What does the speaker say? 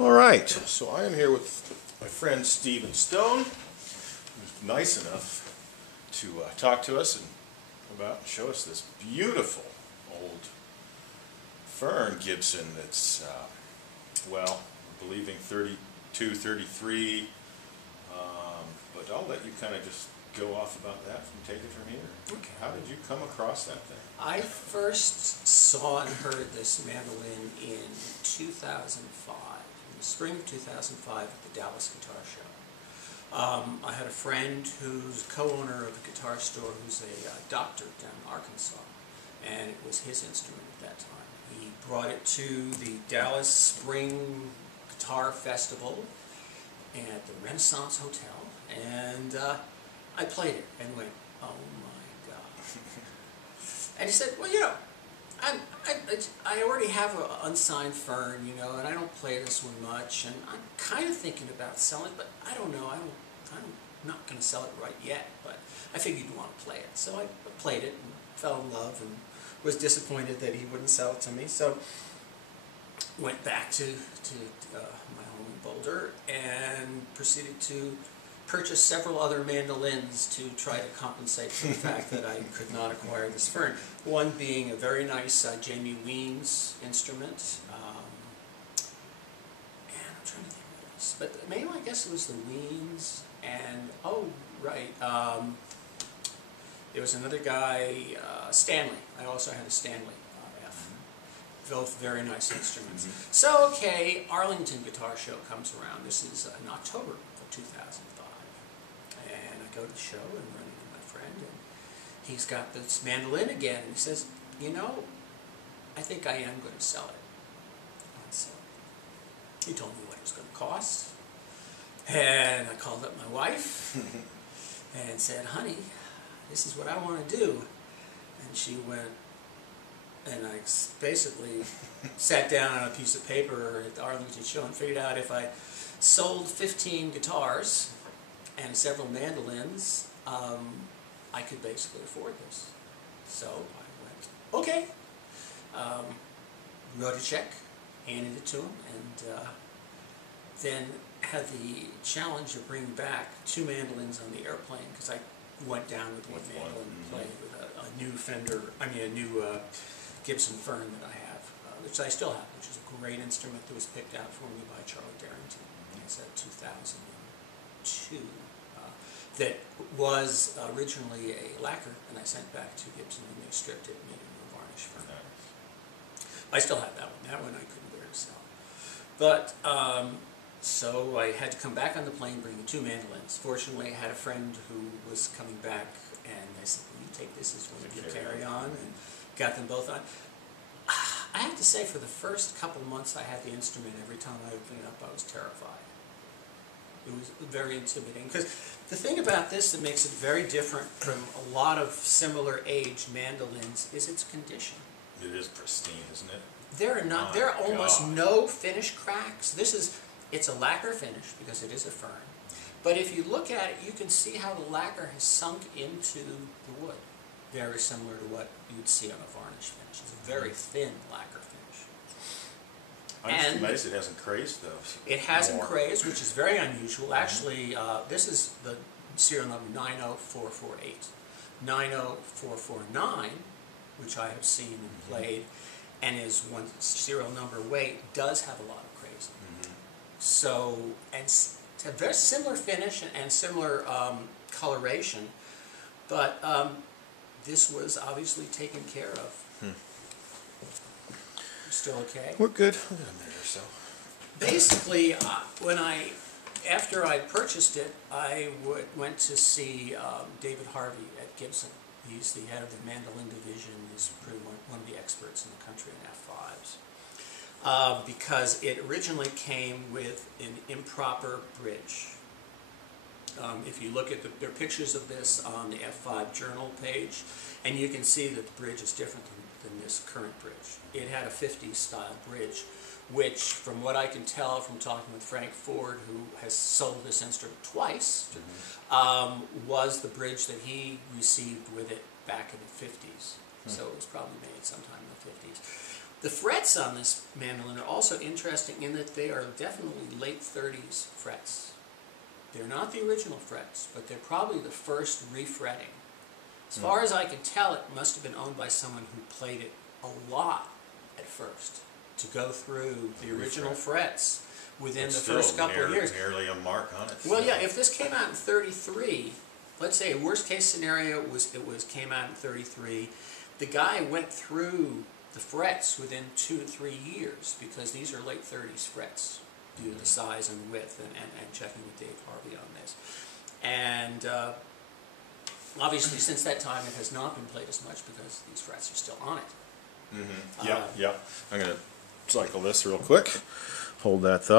All right, so I am here with my friend Stephen Stone, who's nice enough to talk to us and show us this beautiful old Fern Gibson that's, well, we're believing 32, 33, but I'll let you kind of just go off about that and take it from here. Okay. How did you come across that thing? I first saw and heard this mandolin in 2005, in the spring of 2005 at the Dallas Guitar Show. I had a friend who's co-owner of a guitar store who's a doctor down in Arkansas, and it was his instrument at that time. He brought it to the Dallas Spring Guitar Festival at the Renaissance Hotel, and I played it and went, oh my God. And he said, well, you know, I already have an unsigned Fern, you know, and I don't play this one much, and I'm kind of thinking about selling it, but I don't know, I'm not going to sell it right yet, but I figured you'd want to play it. So I played it and fell in love and was disappointed that he wouldn't sell it to me. So went back to my home in Boulder and proceeded to purchase several other mandolins to try to compensate for the fact that I could not acquire this Fern. One being a very nice Jamie Weems instrument, and I'm trying to think what else. But maybe I guess it was the Weems, and oh right, there was another guy, Stanley. I also had a Stanley F. Both very nice instruments. So okay, Arlington Guitar Show comes around. This is in October of 2005. And I go to the show and run into my friend, and he's got this mandolin again, and he says, you know, I think I am going to sell it. And so he told me what it was going to cost, and I called up my wife and said, honey, this is what I want to do. And she went, and I basically sat down on a piece of paper at the Arlington show and figured out if I sold 15 guitars and several mandolins, I could basically afford this. So I went, okay. Wrote a check, handed it to him, and then had the challenge of bringing back 2 mandolins on the airplane, because I went down with one mandolin and played with a new Gibson Fern that I have, which I still have, which is a great instrument that was picked out for me by Charlie Darrington. It's a 2002. That was originally a lacquer, and I sent back to Gibson, and they stripped it and made it into a varnish Fern. I still have that one. That one I couldn't bear to sell. But, so I had to come back on the plane bringing 2 mandolins. Fortunately, I had a friend who was coming back, and I said, will you take this as one of your carry-on? And got them both on. I have to say, for the first couple of months I had the instrument, every time I opened it up, I was terrified. It was very intimidating, because the thing about this that makes it very different from a lot of similar age mandolins is its condition. It is pristine, isn't it? There are almost no finish cracks. It's a lacquer finish because it is a Fern. But if you look at it, you can see how the lacquer has sunk into the wood. Very similar to what you'd see on a varnish finish. It's a very thin lacquer finish. I'm just amazed it hasn't crazed, though. It hasn't crazed, which is very unusual. Actually, this is the serial number 90448. 90449, which I have seen and played, and is one serial number weight, does have a lot of crazing. So, and it's a very similar finish and similar coloration, but this was obviously taken care of. Still okay? We're good. We'll get a minute or so. Basically, after I purchased it, I went to see David Harvey at Gibson. He's the head of the mandolin division. He's pretty one of the experts in the country in F5s. Because it originally came with an improper bridge. If you look at there are pictures of this on the F5 journal page, and you can see that the bridge is different than this current bridge. It had a 50s style bridge, which, from what I can tell from talking with Frank Ford, who has sold this instrument twice, was the bridge that he received with it back in the 50s. So it was probably made sometime in the 50s. The frets on this mandolin are also interesting in that they are definitely late 30s frets. They're not the original frets, but they're probably the first refretting. As far as I can tell, it must have been owned by someone who played it a lot at first, to go through the original frets within the first couple of years. Nearly a mark on it. Well, yeah, if this came out in 33, let's say a worst case scenario came out in 33, the guy went through the frets within 2 to 3 years, because these are late 30s frets due to the size and width, and checking with Dave Harvey on this. And obviously, since that time, it has not been played as much because these frets are still on it. Yeah. I'm going to cycle this real quick. Hold that thought.